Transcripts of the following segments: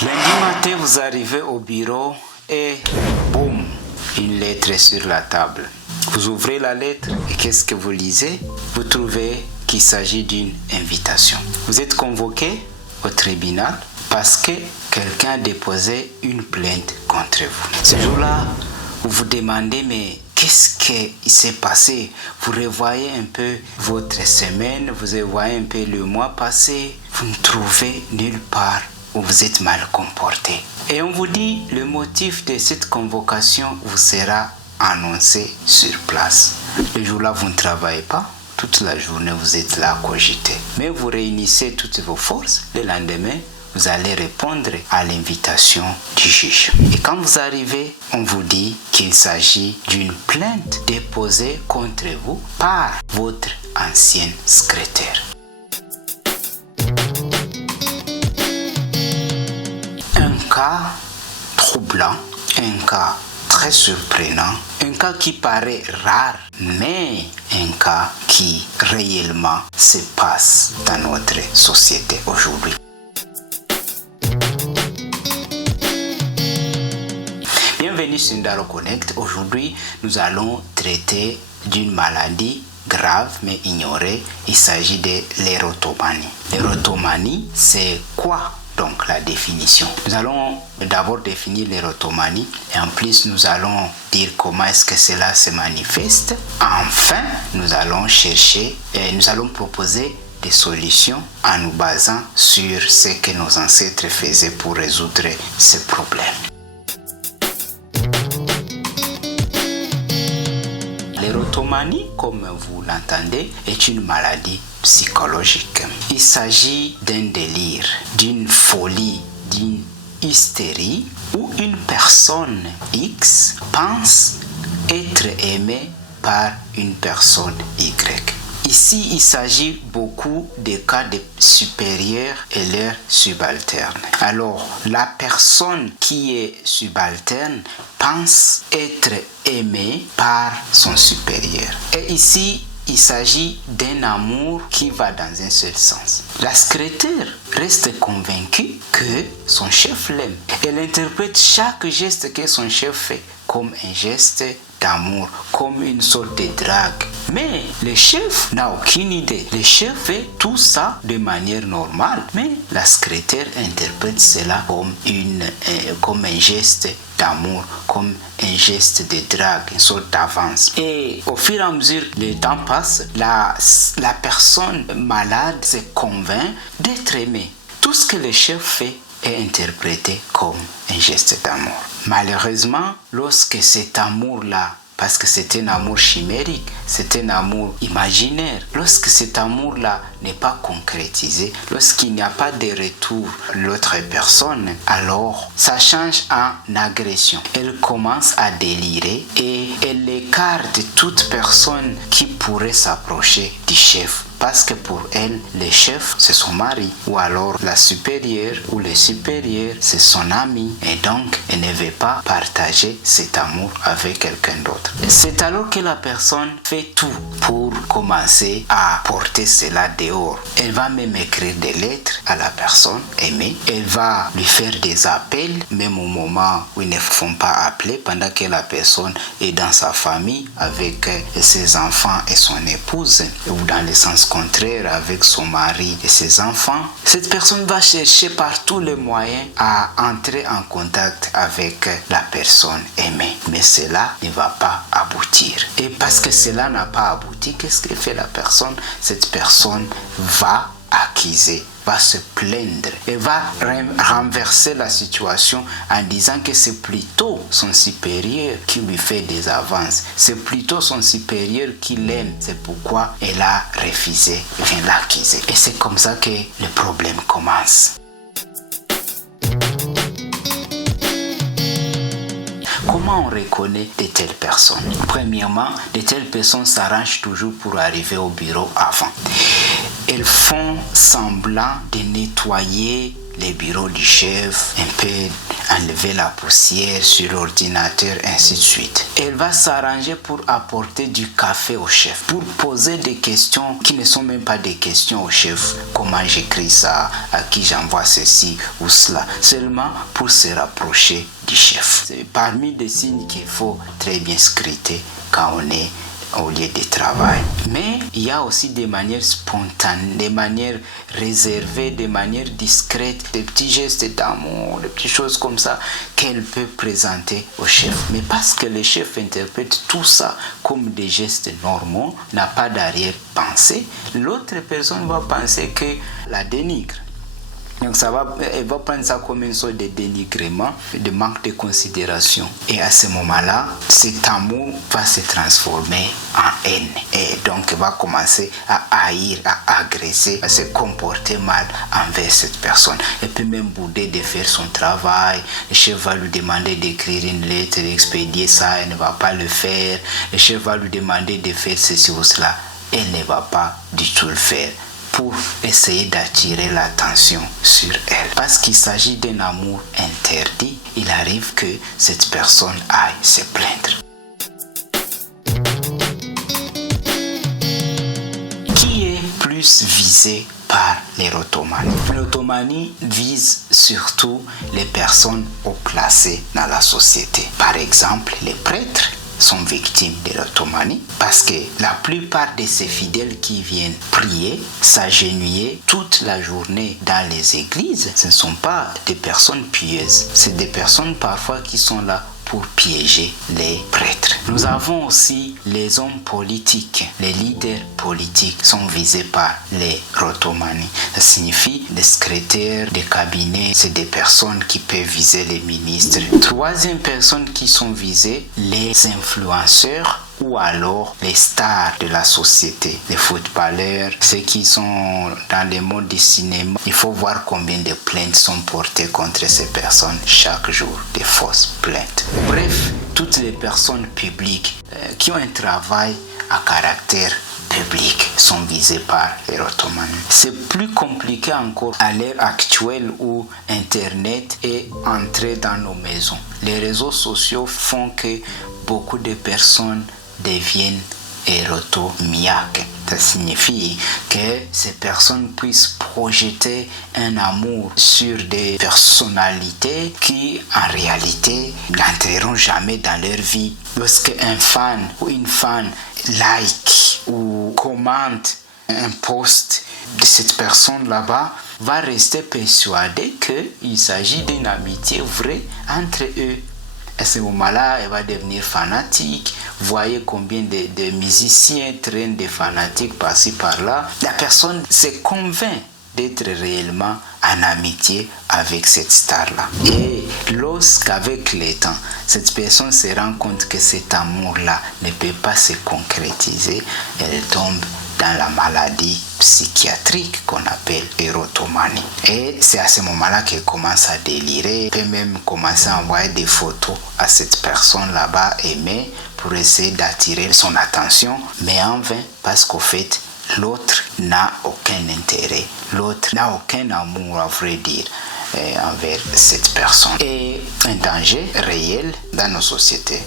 Lundi matin, vous arrivez au bureau et boum, une lettre est sur la table. Vous ouvrez la lettre et qu'est-ce que vous lisez? Vous trouvez qu'il s'agit d'une invitation. Vous êtes convoqué au tribunal parce que quelqu'un a déposé une plainte contre vous. Ce jour-là, vous vous demandez mais qu'est-ce qui s'est passé? Vous revoyez un peu votre semaine, vous revoyez un peu le mois passé, vous ne trouvez nulle part où vous êtes mal comporté. Et on vous dit le motif de cette convocation vous sera annoncé sur place. Le jour-là, vous ne travaillez pas. Toute la journée, vous êtes là à cogiter. Mais vous réunissez toutes vos forces. Le lendemain, vous allez répondre à l'invitation du juge. Et quand vous arrivez, on vous dit qu'il s'agit d'une plainte déposée contre vous par votre ancienne secrétaire. Un cas troublant, un cas très surprenant, un cas qui paraît rare, mais un cas qui réellement se passe dans notre société aujourd'hui. Bienvenue sur Ndaro Connect. Aujourd'hui, nous allons traiter d'une maladie grave mais ignorée. Il s'agit de l'érotomanie. L'érotomanie, c'est quoi donc la définition? Nous allons d'abord définir l'érotomanie et en plus nous allons dire comment est-ce que cela se manifeste. Enfin, nous allons chercher et nous allons proposer des solutions en nous basant sur ce que nos ancêtres faisaient pour résoudre ce problème. L'érotomanie, comme vous l'entendez, est une maladie psychologique. Il s'agit d'un délire, d'une folie, d'une hystérie où une personne X pense être aimée par une personne Y. Ici, il s'agit beaucoup des cas de supérieurs et leurs subalternes. Alors, la personne qui est subalterne pense être aimée par son supérieur. Et ici, il s'agit d'un amour qui va dans un seul sens. La secrétaire reste convaincue que son chef l'aime. Elle interprète chaque geste que son chef fait comme un geste d'amour, comme une sorte de drague. Mais le chef n'a aucune idée. Le chef fait tout ça de manière normale, mais la secrétaire interprète cela comme un geste d'amour, comme un geste de drague, une sorte d'avance. Et au fur et à mesure que le temps passe, la personne malade se convainc d'être aimée. Tout ce que le chef fait est interprété comme un geste d'amour. Malheureusement, lorsque cet amour-là, parce que c'est un amour chimérique, c'est un amour imaginaire, lorsque cet amour-là n'est pas concrétisé, lorsqu'il n'y a pas de retour de l'autre personne, alors ça change en agression. Elle commence à délirer et elle écarte toute personne qui pourrait s'approcher du chef. Parce que pour elle, le chef, c'est son mari, ou alors la supérieure ou le supérieur, c'est son ami. Et donc, elle ne veut pas partager cet amour avec quelqu'un d'autre. C'est alors que la personne fait tout pour commencer à porter cela dehors. Elle va même écrire des lettres à la personne aimée. Elle va lui faire des appels, même au moment où ils ne font pas appeler, pendant que la personne est dans sa famille avec ses enfants et son épouse, ou dans le sens contraire avec son mari et ses enfants. Cette personne va chercher par tous les moyens à entrer en contact avec la personne aimée. Mais cela ne va pas aboutir. Et parce que cela n'a pas abouti, qu'est-ce que fait la personne? Cette personne va accuser, va se plaindre et va renverser la situation en disant que c'est plutôt son supérieur qui lui fait des avances. C'est plutôt son supérieur qui l'aime. C'est pourquoi elle a refusé, vient l'accuser. Et c'est comme ça que le problème commence. Comment on reconnaît de telles personnes? Premièrement, de telles personnes s'arrangent toujours pour arriver au bureau avant. Elles font semblant de nettoyer les bureaux du chef, un peu enlever la poussière sur l'ordinateur, ainsi de suite. Elle va s'arranger pour apporter du café au chef, pour poser des questions qui ne sont même pas des questions au chef. Comment j'écris ça, à qui j'envoie ceci ou cela, seulement pour se rapprocher du chef. C'est parmi les signes qu'il faut très bien scruter quand on est au lieu de travail. Mais il y a aussi des manières spontanées, des manières réservées, des manières discrètes, des petits gestes d'amour, des petites choses comme ça qu'elle peut présenter au chef. Mais parce que le chef interprète tout ça comme des gestes normaux, n'a pas d'arrière-pensée, l'autre personne va penser que la dénigre. Donc elle va prendre ça comme une sorte de dénigrement, de manque de considération. Et à ce moment-là, cet amour va se transformer en haine. Et donc elle va commencer à haïr, à agresser, à se comporter mal envers cette personne. Et puis même bouder de faire son travail. Le chef va lui demander d'écrire une lettre, d'expédier ça, elle ne va pas le faire. Le chef va lui demander de faire ceci ou cela. Elle ne va pas du tout le faire, pour essayer d'attirer l'attention sur elle. Parce qu'il s'agit d'un amour interdit, il arrive que cette personne aille se plaindre. Qui est plus visé par l'érotomanie? L'érotomanie vise surtout les personnes haut placées dans la société. Par exemple, les prêtres sont victimes de l'érotomanie parce que la plupart de ces fidèles qui viennent prier, s'agenouiller toute la journée dans les églises, ce ne sont pas des personnes pieuses, c'est des personnes parfois qui sont là pour piéger les prêtres. Nous avons aussi les hommes politiques, les leaders politiques sont visés par l'érotomanie. Ça signifie les secrétaires des cabinets, c'est des personnes qui peuvent viser les ministres. Troisième personne qui sont visées, les influenceurs ou alors les stars de la société, les footballeurs, ceux qui sont dans le monde du cinéma. Il faut voir combien de plaintes sont portées contre ces personnes chaque jour, des fausses plaintes. Bref, toutes les personnes publiques qui ont un travail à caractère public sont visées par l'érotomanie. C'est plus compliqué encore à l'ère actuelle où Internet est entré dans nos maisons. Les réseaux sociaux font que beaucoup de personnes deviennent érotomaniaques. Ça signifie que ces personnes puissent projeter un amour sur des personnalités qui, en réalité, n'entreront jamais dans leur vie. Lorsque un fan ou une fan like ou commente un post de cette personne là-bas, va rester persuadé qu'il s'agit d'une amitié vraie entre eux. À ce moment-là, elle va devenir fanatique. Voyez combien de musiciens traînent des fanatiques par-ci par-là. La personne se convainc d'être réellement en amitié avec cette star-là. Et lorsqu'avec le temps, cette personne se rend compte que cet amour-là ne peut pas se concrétiser, elle tombe dans la maladie psychiatrique qu'on appelle érotomanie. Et c'est à ce moment-là qu'elle commence à délirer, peut même commencer à envoyer des photos à cette personne là-bas aimée pour essayer d'attirer son attention, mais en vain, parce qu'au fait, l'autre n'a aucun intérêt, l'autre n'a aucun amour, à vrai dire, envers cette personne. Et un danger réel dans nos sociétés.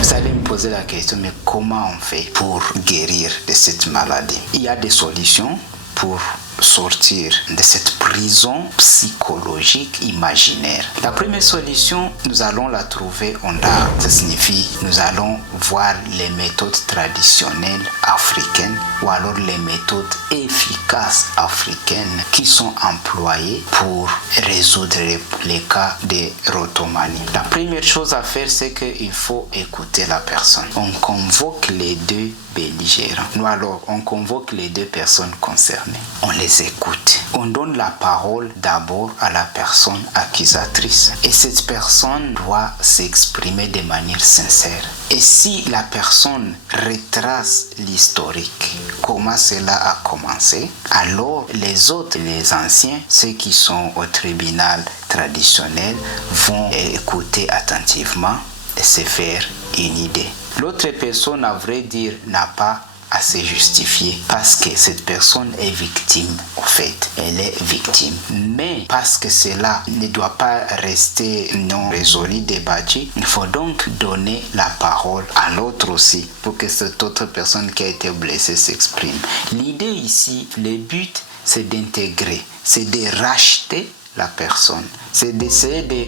Vous allez me poser la question, mais comment on fait pour guérir de cette maladie? Il y a des solutions pour sortir de cette prison psychologique imaginaire. La première solution, nous allons la trouver en art. Ça signifie, nous allons voir les méthodes traditionnelles africaines ou alors les méthodes efficaces africaines qui sont employées pour résoudre les cas d'érotomanie. La première chose à faire, c'est qu'il faut écouter la personne. On convoque les deux belligérants. Nous alors, on convoque les deux personnes concernées. On les écoute. On donne la parole d'abord à la personne accusatrice. Et cette personne doit s'exprimer de manière sincère. Et si la personne retrace l'historique, comment cela a commencé, alors les autres, les anciens, ceux qui sont au tribunal traditionnel, vont écouter attentivement et se faire une idée. L'autre personne, à vrai dire, n'a pas à se justifier parce que cette personne est victime, en fait. Elle est victime. Mais parce que cela ne doit pas rester non résolu, débattu, il faut donc donner la parole à l'autre aussi pour que cette autre personne qui a été blessée s'exprime. L'idée ici, le but, c'est d'intégrer, c'est de racheter la personne, c'est d'essayer de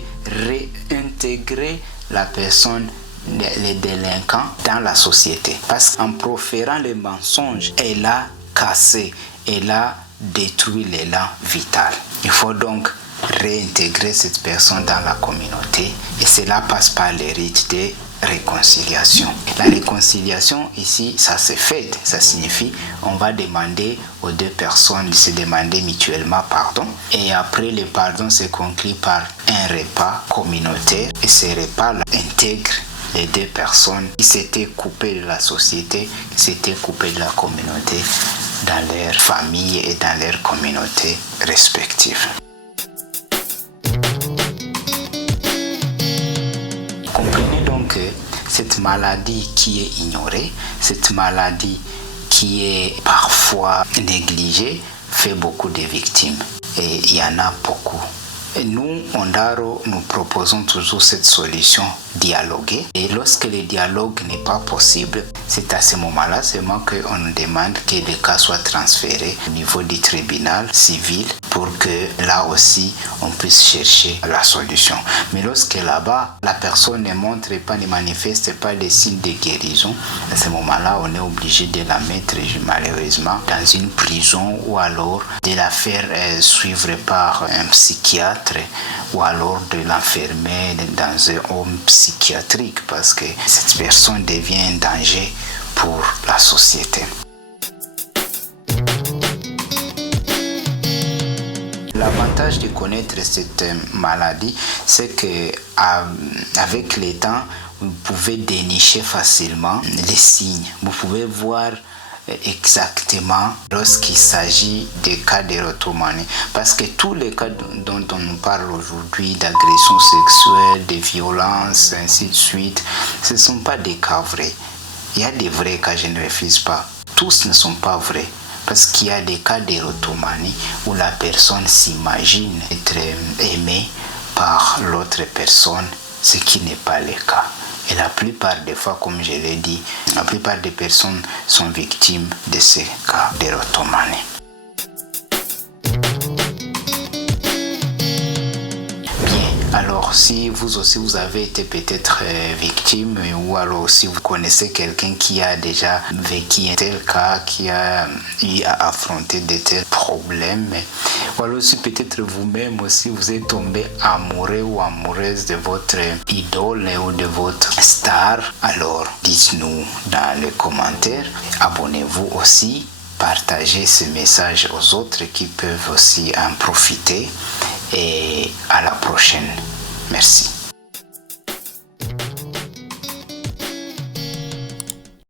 réintégrer la personne, les délinquants dans la société. Parce qu'en proférant les mensonges, elle a cassé, elle a détruit l'élan vital. Il faut donc réintégrer cette personne dans la communauté et cela passe par les rites de réconciliation. La réconciliation ici, ça se fait, ça signifie on va demander aux deux personnes de se demander mutuellement pardon et après le pardon se conclut par un repas communautaire et ce repas-là intègre les deux personnes qui s'étaient coupées de la société, qui s'étaient coupées de la communauté dans leur famille et dans leur communauté respectives. Comprenez donc que cette maladie qui est ignorée, cette maladie qui est parfois négligée, fait beaucoup de victimes. Et il y en a beaucoup. Et nous, Ondaro, nous proposons toujours cette solution dialoguer. Et lorsque le dialogue n'est pas possible, c'est à ce moment-là seulement qu'on nous demande que le cas soit transféré au niveau du tribunal civil pour que là aussi on puisse chercher la solution. Mais lorsque là-bas, la personne ne montre pas, ne manifeste pas les signes de guérison, à ce moment-là, on est obligé de la mettre malheureusement dans une prison ou alors de la faire suivre par un psychiatre ou alors de l'enfermer dans un home psychiatrique parce que cette personne devient un danger pour la société. L'avantage de connaître cette maladie, c'est que avec le temps, vous pouvez dénicher facilement les signes. Vous pouvez voir exactement lorsqu'il s'agit des cas d'érotomanie. Parce que tous les cas dont on nous parle aujourd'hui, d'agression sexuelle, de violence, ainsi de suite, ce ne sont pas des cas vrais. Il y a des vrais cas, je ne refuse pas. Tous ne sont pas vrais. Parce qu'il y a des cas d'érotomanie où la personne s'imagine être aimée par l'autre personne, ce qui n'est pas le cas. Et la plupart des fois, comme je l'ai dit, la plupart des personnes sont victimes de ces cas d'érotomanie. Alors, si vous aussi vous avez été peut-être victime ou alors si vous connaissez quelqu'un qui a déjà vécu un tel cas, qui a eu à affronter de tels problèmes, ou alors si peut-être vous-même aussi vous êtes tombé amoureux ou amoureuse de votre idole ou de votre star, alors dites-nous dans les commentaires, abonnez-vous aussi, partagez ce message aux autres qui peuvent aussi en profiter. Et à la prochaine. Merci.